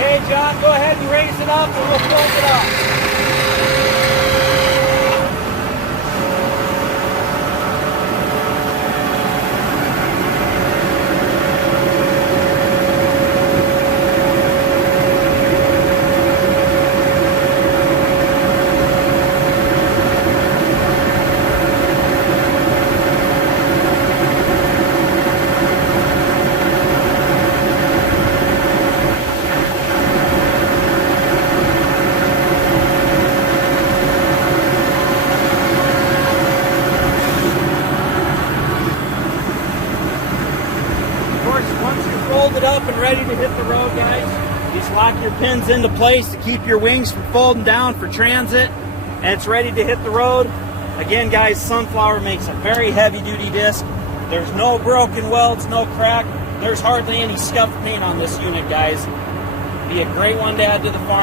Okay, John, go ahead and raise it up and we'll fold it up. Folded up and ready to hit the road, guys. Just lock your pins into place to keep your wings from folding down for transit, and it's ready to hit the road. Again, guys, Sunflower makes a very heavy-duty disc. There's no broken welds, no crack. There's hardly any scuffed paint on this unit, guys. Be a great one to add to the farm.